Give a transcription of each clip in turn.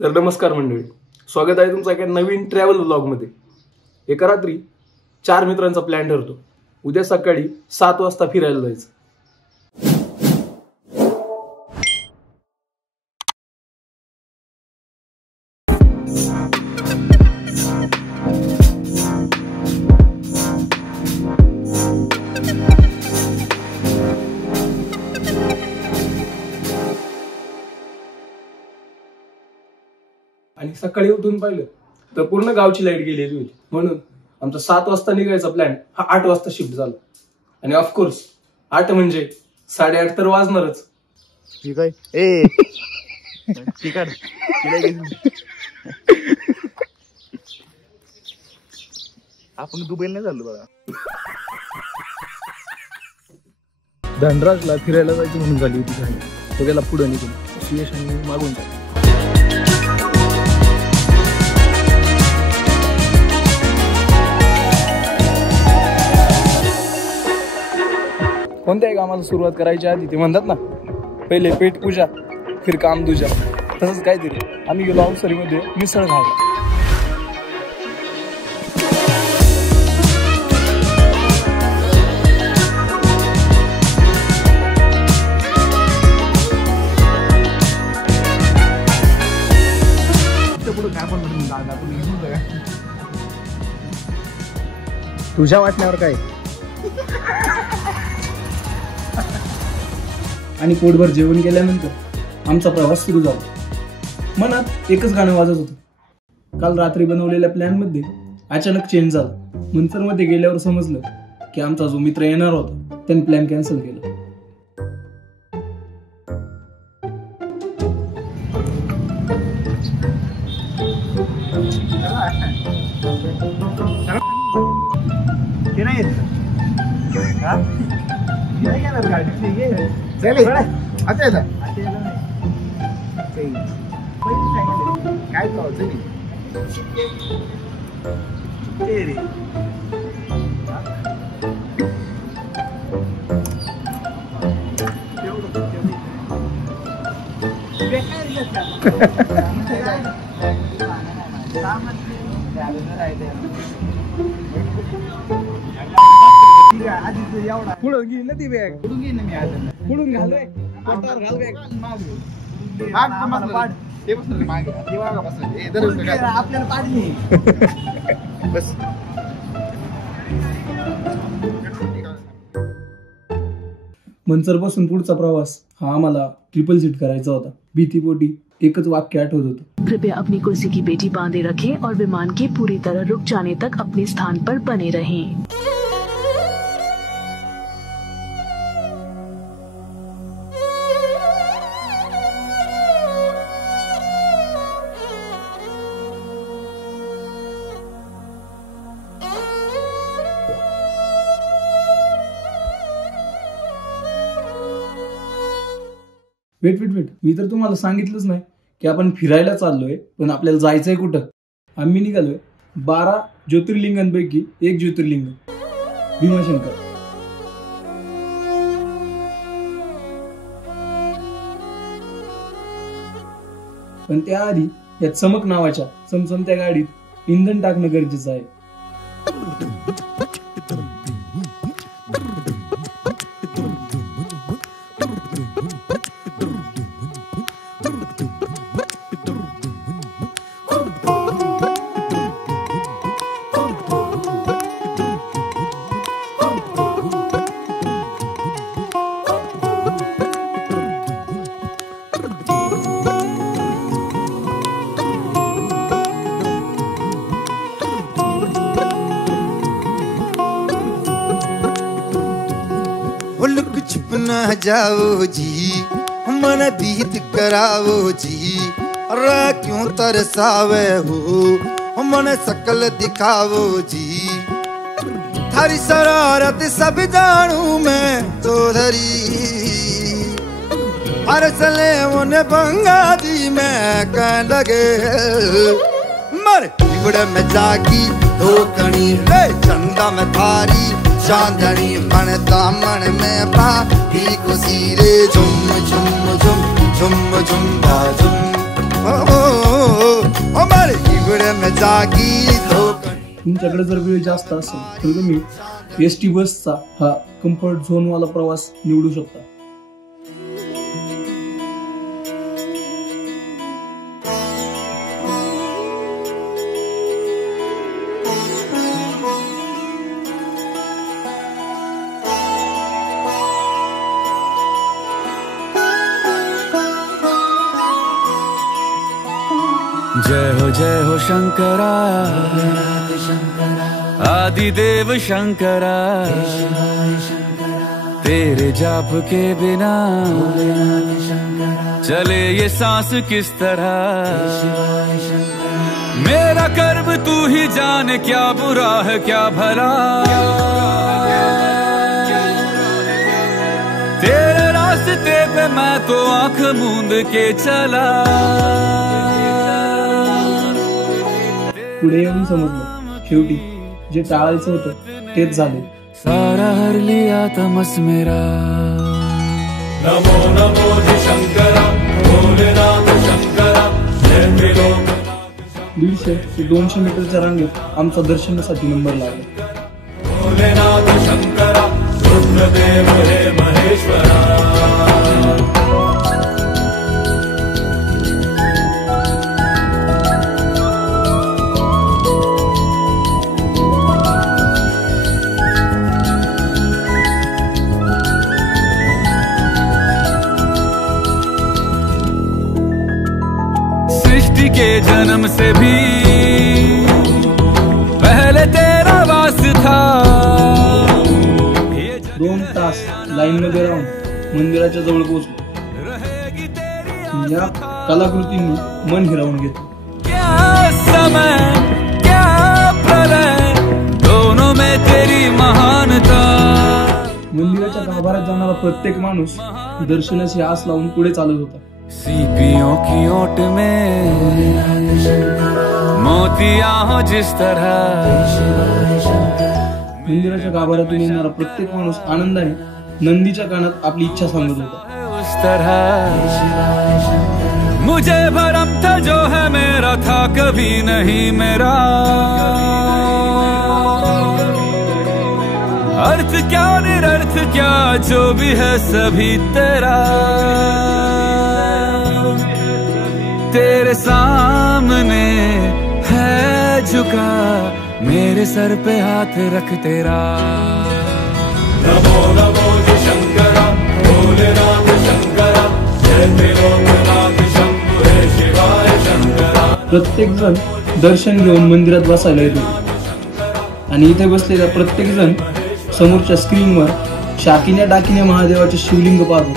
तर नमस्कार मंडळी, स्वागत आहे तुमचं एका नवीन ट्रॅव्हल व्लॉगमध्ये। एका रात्री 4 मित्रांचा प्लॅन ठरतो, उद्या सकाळी 7 वाजता फिरायला जायचं। आणि सकाळी उठून पाहिलं तर पूर्ण गावची लाईट गेलेली होती, म्हणून आमचा 7 वाजता निघायचा प्लॅन हा 8 वाजता शिफ्ट झाला। आणि ऑफकोर्स 8 म्हणजे 8:30 तर वाजणारच। ठीक आहे ए ठीक आहे आपण दुबईला नाही झालो बघा। धनराजला फिरायला जायचं म्हणून झाली होती गाडी, तो गेला पुढे निघून, सुयशांनी मागून टाकलं। कोणत्याही कामाला सुरुवात करायच्या आधी ते म्हणतात ना, पहिले पेट पूजा फिर काम दूजा, तसंच काहीतरी आम्ही गेलो अवसरीमध्ये मिसळ खायला। तुझ्या वाटण्यावर काय? आणि पोटभर जेवण केल्यानंतर आमचा प्रवास सुरू झाला। मनात एकच गाणं वाजत होतं। काल रात्री बनवलेल्या प्लॅन मध्ये अचानक चेंज झाला। मंचर मध्ये गेल्यावर समजलं की आमचा जो मित्र येणार होता त्याने प्लॅन कॅन्सल केला। काय पुढून घेईन ना ती बॅग, पुढून घेईन मी आज, पुढून घालूय पोटावर घाल बॅग। आपल्याला पाडली बस। मंचर पासून पुढचा प्रवास हा आम्हाला ट्रिपल सीट करायचा होता। भीतीपोटी एकच वाक्य आठवत होतं, कृपया अपनी कुर्सी की पेटी बांधे रखें और विमान के पूरी तरह रुक जाने तक अपने स्थान पर बने रहें। वेट मी तर तुम्हाला सांगितलंच नाही की आपण फिरायला चाललोय, पण आपल्याला जायचंय कुठं। आम्ही निघालोय 12 ज्योतिर्लिंगांपैकी एक ज्योतिर्लिंग भीमाशंकर। पण त्याआधी या चमक नावाच्या चमचमत्या गाडीत इंधन टाकणं गरजेचं आहे। ना जाओ जी, मन बीत कराओ जी, रा क्यों तरसावे हो, मन सकल दिखाओ जी। थारी शरारत सब जानू मैं चौधरी, अरसले उन्हें बंगा दी मैं कह लगे, मर बिगड़ में जागी धोकनी रे चंदा में थारी चांदनी मन दामन में पाही खुशी रे झुम झुम झुम झुम झुम झुम। जागी धोकणी. तुमच्याकडे जर वेळ जास्त असेल तर तुम्ही एसटी बसचा हा कम्फर्ट झोन वाला प्रवास निवडू शकता. जय हो शंकरा आदिदेव शंकरा, तेरे जाप के बिना चले ये सांस किस तरह. मेरा कर्म तू ही जाने, क्या बुरा है क्या भला. तेरे रास्ते पे मैं तो आंख मूंद के चला. पुढे येऊन समजलं शेवटी जे टाळायचं होतं तेच झाले. सारा हर लिया तमस मेरा. नमो नमो शंकरा भोलेनाथ शंकरा, जय त्रिलोकनाथ. 150 ते 200 मीटरच्या रांगेत आमचा दर्शनासाठी नंबर लागला. भोलेनाथ शंकरा रुद्रदेव हे महेश्वरा. सृष्टि के जन्म से भी पहले तेरा वास था. 2 तास लाईन मध्ये राहून मंदिराच्या जवळ पोहोचलो. या कलाकृतींनी मन हिरावून घेतलं. क्या समय क्या प्रलय, दोनों में तेरी महानता. मंदिराच्या गाभाऱ्यात जाणारा प्रत्येक माणूस दर्शनाची आस लावून पुढे चालत होता. सीपियों की ओट में मोतिया हो जिस तरह. मंदिराच्या गाभाऱ्यातून येणारा प्रत्येक माणूस आनंदाने नंदीच्या कानात आपली इच्छा सांगत होता. उस तरह मुझे भरम था जो है मेरा था कभी नहीं मेरा. अर्थ क्या निरर्थ क्या जो भी है सभी तेरा. तेरे सामने है झुका मेरे सर पे हाथ रख तेरा. नमो नमो शंकरा भोलेनाथ शंकरा, जय त्रिलोकनाथ शंभु हे शिवाय शंकरा. प्रत्येक जण दर्शन घेऊन मंदिरात बसायला येतो आणि इथे बसलेला प्रत्येक जण समोरच्या स्क्रीनवर शाकिन्या डाकिन्या महादेवाचे शिवलिंग पाहतो.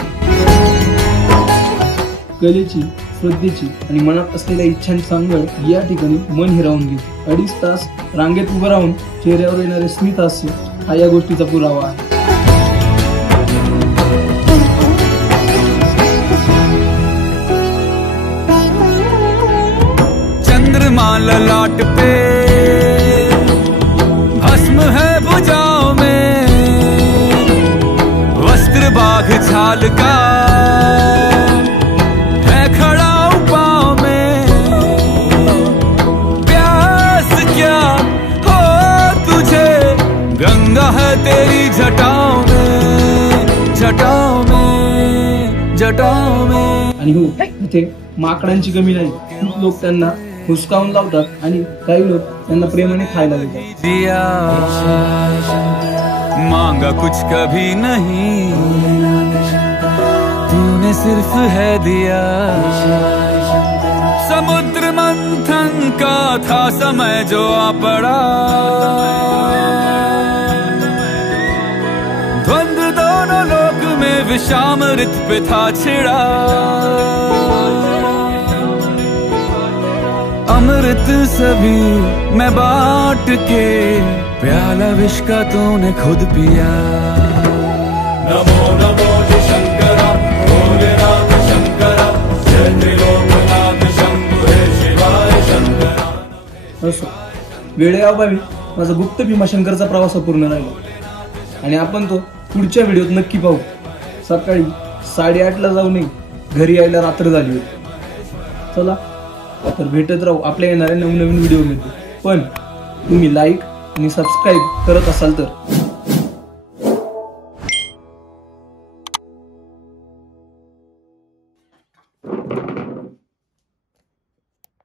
कलेची, श्रद्धेची आणि मनात असलेल्या इच्छांची सांगड या ठिकाणी मन हिरावून घेते. 2.5 तास रांगेत उभं राहून चेहऱ्यावर येणारे स्मित हास्य हा या गोष्टीचा पुरावा आहे. चंद्रमा ललाट पे भस्म है भुजाओं में, वस्त्र बाघ छाल का है खड़ा पाँव में. प्यास क्या हो तुझे गंगा है तेरी जटाओं में, जटाओं में, जटाओं में. आणि हो, इथे माकडांची कमी नाही. खूप लोक त्यांना हुसकावून लावतात आणि काही लोक त्यांना प्रेमाने खायला देतात. दिया मांगा कुछ कभी नहीं, तूने सिर्फ है दिया. समुद्र मंथन का था समय जो आ पड़ा, द्वंद्व दोनों लोक में विषामृत पे था छिड़ा. अमृत सभी मैं बांट के प्याला विष का तूने खुद पिया. नमो नमो शंकरा भोलेनाथ शंकरा, जय त्रिलोकनाथ शंभु हे शिवाय शंकरा. असो, वेळेअभावी माझा गुप्त भीमाशंकरचा प्रवास पूर्ण राहिला आणि आपण तो पुढच्या व्हिडिओत नक्की पाहू. सकाळी 8:30ला जाऊ नये, घरी यायला रात्र झाली होती. चला तर भेटत राहू आपल्या येणाऱ्या नवनवीन व्हिडिओमध्ये. पण तुम्ही लाईक आणि सबस्क्राईब करत असाल तर